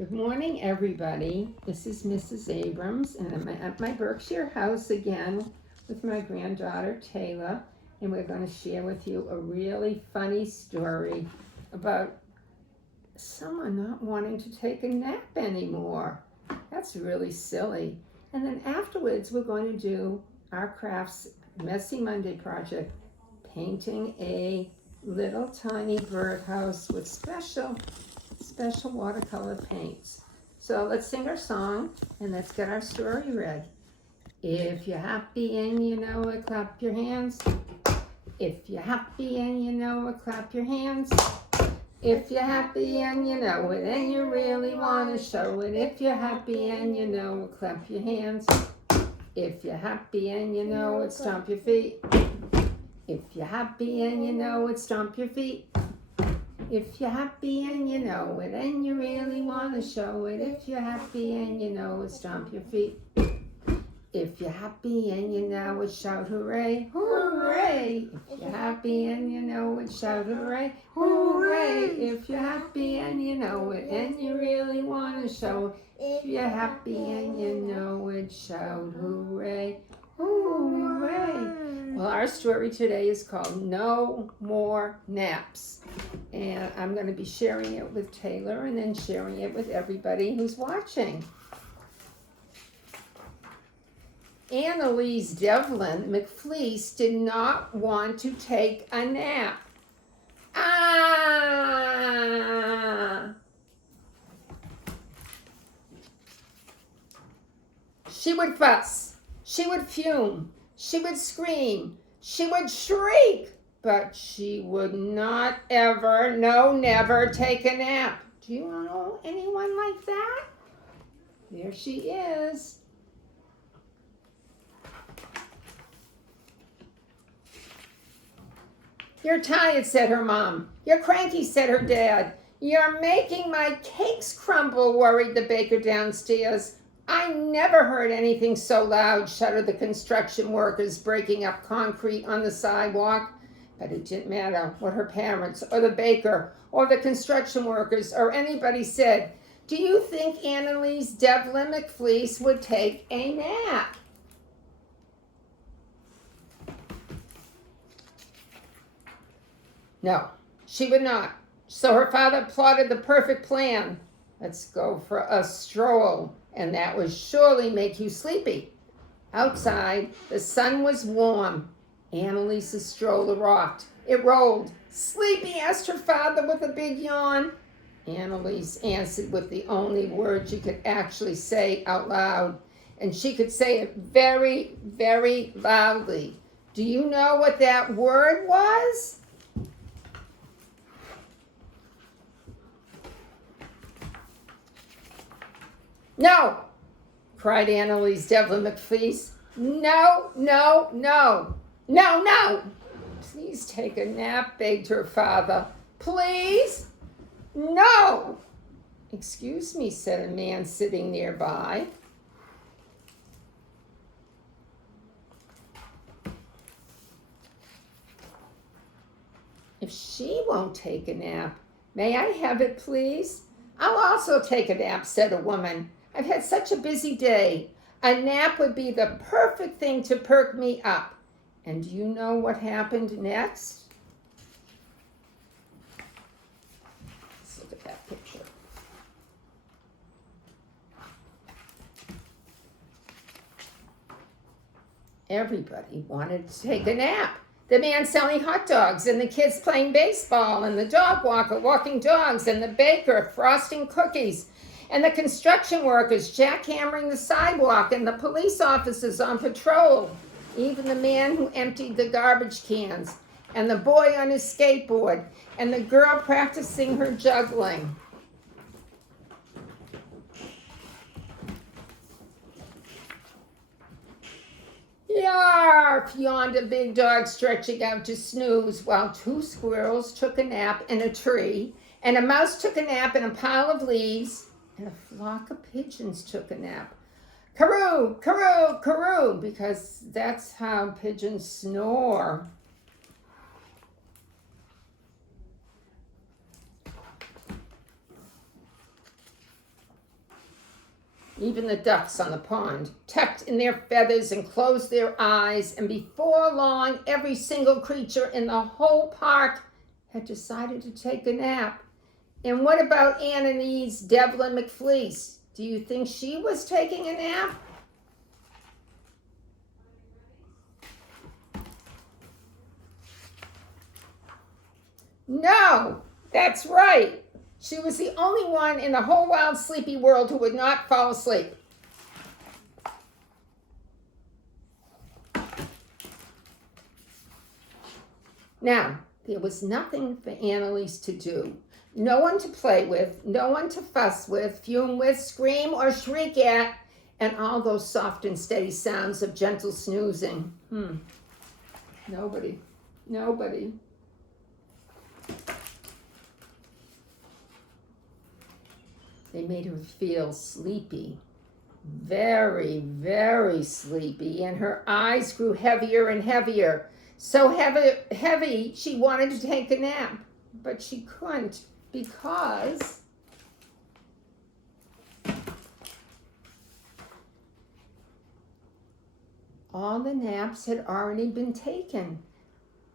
Good morning, everybody. This is Mrs. Abrams, and I'm at my Berkshire house again with my granddaughter, Taylor, and we're going to share with you a really funny story about someone not wanting to take a nap anymore. That's really silly. And then afterwards, we're going to do our crafts Messy Monday project, painting a little tiny birdhouse with special watercolor paints. So let's sing our song and let's get our story read. If you're happy and you know it, clap your hands. If you're happy and you know it, clap your hands. If you're happy and you know it and you really want to show it. If you're happy and you know it, clap your hands. If you're happy and you know it, stomp your feet. If you're happy and you know it, stomp your feet. If you're happy and you know it and you really want to show it. If you're happy and you know it, stomp your feet. If you're happy and you know it, shout hooray, hooray. If you're happy and you know it, shout hooray, hooray. If you're happy and you know it and you really want to show it. If you're happy and you know it, shout hooray, hooray. Well, our story today is called No More Naps. And I'm going to be sharing it with Taylor and then sharing it with everybody who's watching. Annalise Devlin McFleece did not want to take a nap. She would fuss. She would fume. She would scream. She would shriek. But she would not ever, no, never take a nap. Do you know anyone like that? There she is. You're tired, said her mom. You're cranky, said her dad. You're making my cakes crumble, worried the baker downstairs. I never heard anything so loud, shuddered the construction workers breaking up concrete on the sidewalk. But it didn't matter what her parents or the baker or the construction workers or anybody said. Do you think Annalise Devlin McFleece would take a nap? No, she would not. So her father plotted the perfect plan. Let's go for a stroll, and that would surely make you sleepy. Outside, the sun was warm. Annalise's stroller rocked. It rolled. Sleepy, asked her father with a big yawn. Annalise answered with the only word she could actually say out loud, and she could say it very, very loudly. Do you know what that word was? No, cried Annalise Devlin McFleece. No, no, no. No, no! Please take a nap, begged her father. Please? No! Excuse me, said a man sitting nearby. If she won't take a nap, may I have it, please? I'll also take a nap, said a woman. I've had such a busy day. A nap would be the perfect thing to perk me up. And do you know what happened next? Let's look at that picture. Everybody wanted to take a nap. The man selling hot dogs, and the kids playing baseball, and the dog walker walking dogs, and the baker frosting cookies, and the construction workers jackhammering the sidewalk, and the police officers on patrol. Even the man who emptied the garbage cans, and the boy on his skateboard, and the girl practicing her juggling. Yarf, yawned a big dog stretching out to snooze, while 2 squirrels took a nap in a tree, and a mouse took a nap in a pile of leaves, and a flock of pigeons took a nap. Caroo, caroo, caroo, because that's how pigeons snore. Even the ducks on the pond tucked in their feathers and closed their eyes, and before long, every single creature in the whole park had decided to take a nap. And what about Annalise Devlin McFleece? Do you think she was taking a nap? No, that's right. She was the only one in the whole wild sleepy world who would not fall asleep. Now, there was nothing for Annalise to do. No one to play with, no one to fuss with, fume with, scream, or shriek at, and all those soft and steady sounds of gentle snoozing. Nobody. They made her feel sleepy, very, very sleepy, and her eyes grew heavier and heavier. So heavy, she wanted to take a nap, but she couldn't because all the naps had already been taken.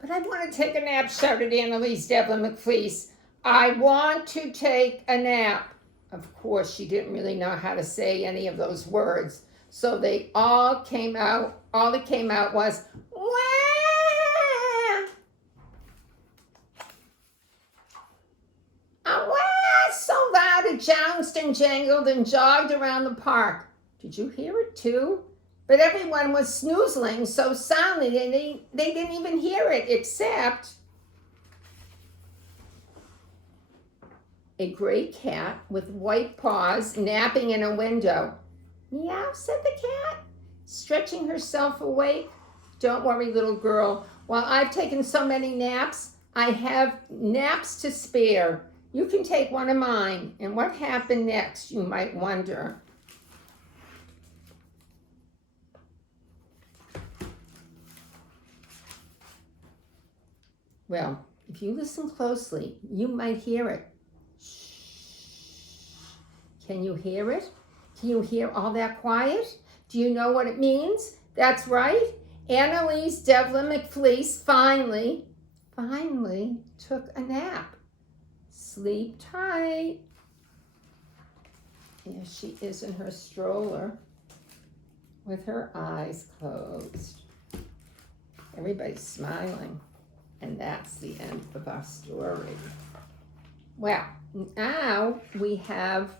But I want to take a nap, shouted Annalise Devlin McFleece. I want to take a nap. Of course, she didn't really know how to say any of those words. So they all came out. All that came out was, wah! So loud it jounced and jangled and jogged around the park. Did you hear it too? But everyone was snoozling so soundly they didn't even hear it, except a gray cat with white paws napping in a window. Meow, said the cat, stretching herself awake. Don't worry, little girl. While I've taken so many naps, I have naps to spare. You can take one of mine. And what happened next, you might wonder. Well, if you listen closely, you might hear it. Shh. Can you hear it? Can you hear all that quiet? Do you know what it means? That's right. Annalise Devlin McFleece finally took a nap. Sleep tight. There she is in her stroller with her eyes closed. Everybody's smiling. And that's the end of our story. Well, now we have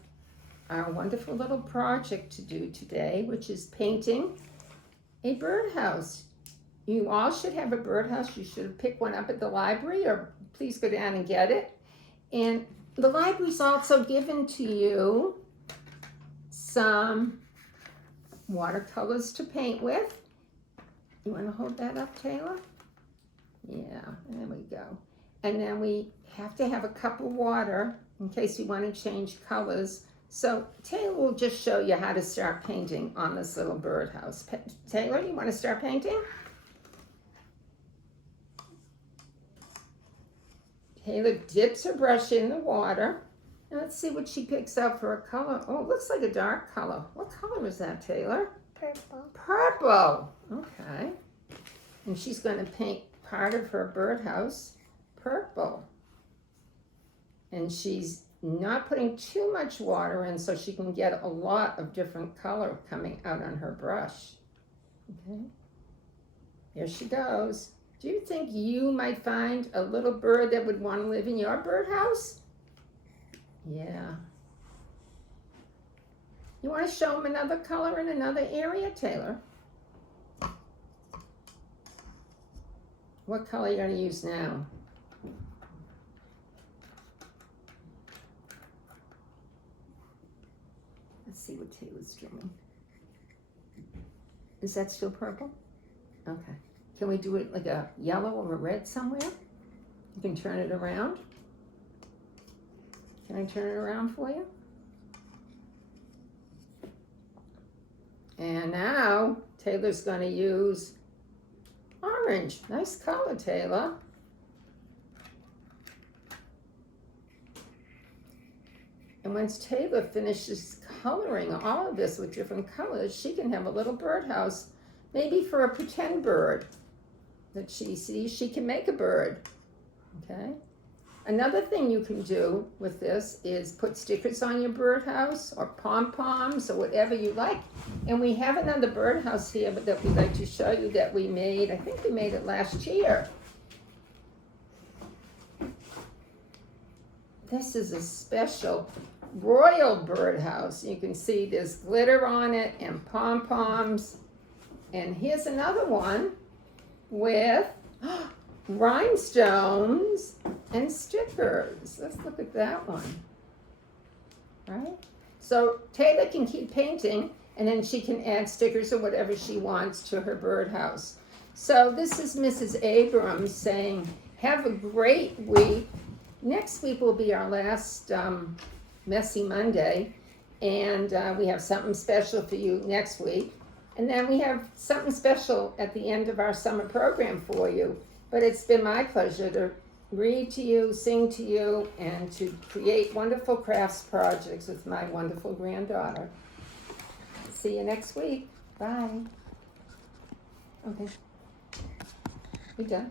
our wonderful little project to do today, which is painting a birdhouse. You all should have a birdhouse. You should have picked one up at the library, or please go down and get it. And the library's also given to you some watercolors to paint with. You want to hold that up, Taylor? Yeah, there we go. And then we have to have a cup of water in case we want to change colors. So Taylor will just show you how to start painting on this little birdhouse. Taylor, you want to start painting? Taylor dips her brush in the water. And let's see what she picks out for a color. Oh, it looks like a dark color. What color is that, Taylor? Purple. Purple. Okay. And she's going to paint part of her birdhouse purple. And she's not putting too much water in so she can get a lot of different color coming out on her brush. Okay. Here she goes. Do you think you might find a little bird that would want to live in your birdhouse? Yeah. You want to show them another color in another area, Taylor? What color are you going to use now? Let's see what Taylor's doing. Is that still purple? Okay. Can we do it like a yellow or a red somewhere? You can turn it around. Can I turn it around for you? And now Taylor's going to use orange. Nice color, Taylor. And once Taylor finishes coloring all of this with different colors, she can have a little birdhouse, maybe for a pretend bird that she sees. She can make a bird, okay? Another thing you can do with this is put stickers on your birdhouse or pom-poms or whatever you like. And we have another birdhouse here that we'd like to show you that we made. I think we made it last year. This is a special royal birdhouse. You can see there's glitter on it and pom-poms. And here's another one with rhinestones and stickers. Let's look at that one. Right? So Taylor can keep painting, and then she can add stickers or whatever she wants to her birdhouse. So this is Mrs. Abrams saying, have a great week. Next week will be our last Messy Monday, and we have something special for you next week. And then we have something special at the end of our summer program for you. But it's been my pleasure to read to you, sing to you, and to create wonderful crafts projects with my wonderful granddaughter. See you next week. Bye. Okay. We done?